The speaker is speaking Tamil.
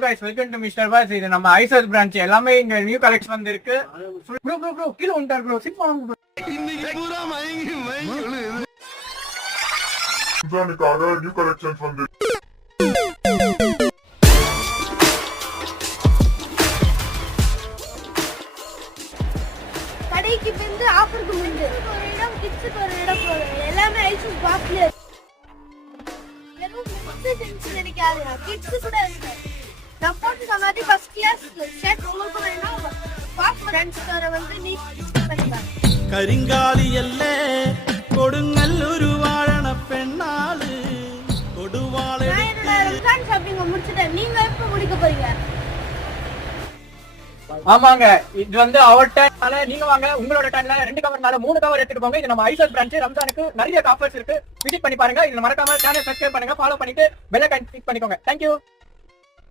guys, welcome to Mr. Buzz. இது நம்ம ஐசஸ் பிரான்ச் எல்லாமே இங்க நியூ கலெக்ஷன் வந்திருக்கு. ப்ரோ கீழ வந்துட்டார் ப்ரோ. சிட் வாங்க ப்ரோ. இன்னைக்கு பூரா மயங்கி விழுது. இதானுக்காக நியூ கலெக்ஷன்ஸ் வந்து கடைக்கு வந்து ஆஃபருக்கு முந்து ஒரு இடம் கிட்ஸ்க்கு ஒரு இடம் போடுங்க. எல்லாமே ஐசஸ் பாக்ஸ்ல வெறும் கிட்ஸ் நினைக்காதீங்க. கிட்ஸ் கூட இருக்கு. நான் போட்டு மாதிரி ஃபர்ஸ்ட் கிளாஸ் செட் உங்களுக்கு வேணும். பாக்ஸ் ஃப்ரெண்ட்ஸ் தர வந்து நீ பண்ணிக்கலாம். കരിങ്കാലി അല്ലേ കൊടുങ്ങല്ലൊരു വാഴണ പെണ്ണാള് കൊടുവാളെ ரம்ஜான் ஷாப்பிங் முடிச்சிட்டேன். நீங்க எப்ப முடிக்க போறீங்க? ஆமாங்க, இது வந்து அவர் டர்னால நீங்க வாங்க. உங்களோட டர்ன்ல 2 கவர்னால 3 கவர் எடுத்துட்டு போங்க. இது நம்ம ஐசஸ் பிரான்ச். ரம்ஜானுக்கு நிறைய ஆஃபர்ஸ் இருக்கு. விசிட் பண்ணி பாருங்க. இதுல மறக்காம சேனல் சப்ஸ்கிரைப் பண்ணுங்க, ஃபாலோ பண்ணிட்டு பெல் ஐகான் கிளிக் பண்ணிக்கோங்க. Thank you.